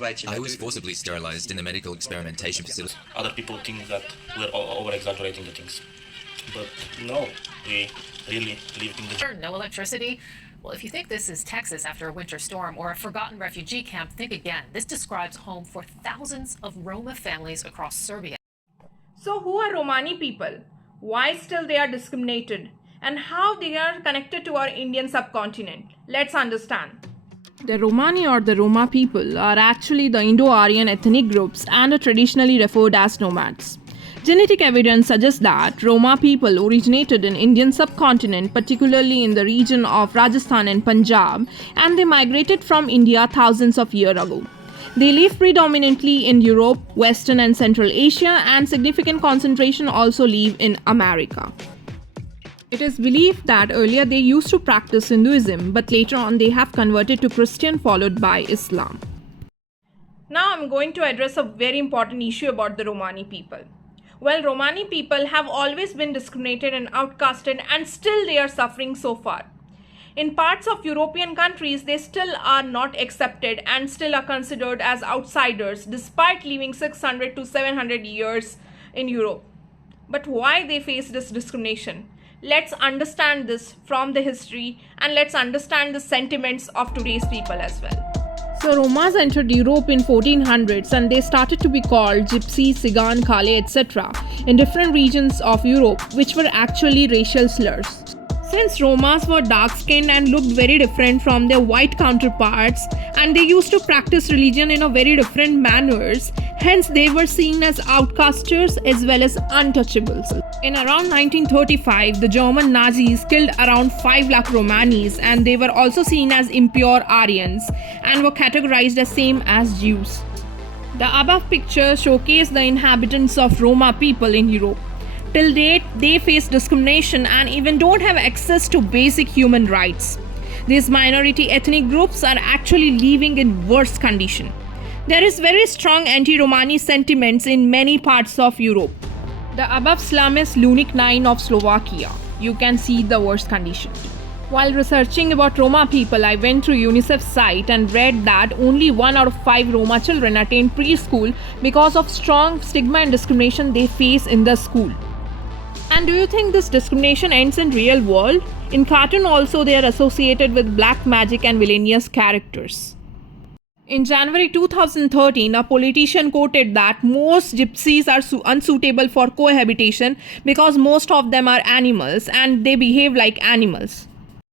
I was forcibly sterilized in the medical experimentation facility. Other people think that we're over-exaggerating the things. But no, we really lived in the... No electricity? Well, if you think this is Texas after a winter storm or a forgotten refugee camp, think again. This describes home for thousands of Roma families across Serbia. So who are Romani people? Why still they are discriminated? And how they are connected to our Indian subcontinent? Let's understand. The Romani or the Roma people are actually the Indo-Aryan ethnic groups and are traditionally referred as nomads. Genetic evidence suggests that Roma people originated in Indian subcontinent, particularly in the region of Rajasthan and Punjab, and they migrated from India thousands of years ago. They live predominantly in Europe, Western and Central Asia, and significant concentration also live in America. It is believed that earlier they used to practice Hinduism, but later on they have converted to Christian followed by Islam. Now I'm going to address a very important issue about the Romani people. Well, Romani people have always been discriminated and outcasted, and still they are suffering so far. In parts of European countries, they still are not accepted and still are considered as outsiders despite living 600 to 700 years in Europe. But why they face this discrimination? Let's understand this from the history, and let's understand the sentiments of today's people as well. So Romas entered Europe in 1400s and they started to be called Gypsy, Sigan, Kale, etc. in different regions of Europe, which were actually racial slurs. Since Romas were dark-skinned and looked very different from their white counterparts, and they used to practice religion in a very different manners, hence they were seen as outcasters as well as untouchables. In around 1935, the German Nazis killed around 5 lakh Romanis, and they were also seen as impure Aryans and were categorized as same as Jews. The above picture showcases the inhabitants of Roma people in Europe. Till date, they face discrimination and even don't have access to basic human rights. These minority ethnic groups are actually living in worse condition. There is very strong anti-Romani sentiments in many parts of Europe. The above slum is Lunik 9 of Slovakia. You can see the worst condition. While researching about Roma people, I went through UNICEF's site and read that only 1 out of 5 Roma children attend preschool because of strong stigma and discrimination they face in the school. And do you think this discrimination ends in real world? In cartoon also they are associated with black magic and villainous characters. In January 2013, a politician quoted that most gypsies are unsuitable for cohabitation because most of them are animals and they behave like animals.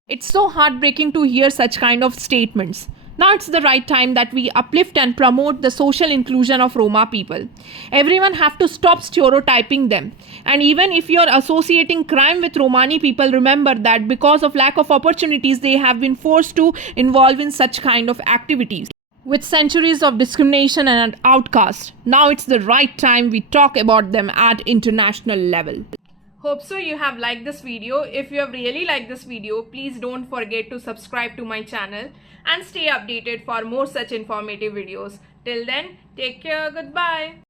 It's so heartbreaking to hear such kind of statements. Now it's the right time that we uplift and promote the social inclusion of Roma people. Everyone have to stop stereotyping them. And even if you're associating crime with Romani people, remember that because of lack of opportunities, they have been forced to involve in such kind of activities. With centuries of discrimination and outcast, now it's the right time we talk about them at international level. Hope so you have liked this video. If you have really liked this video, please don't forget to subscribe to my channel and stay updated for more such informative videos. Till then, take care, goodbye.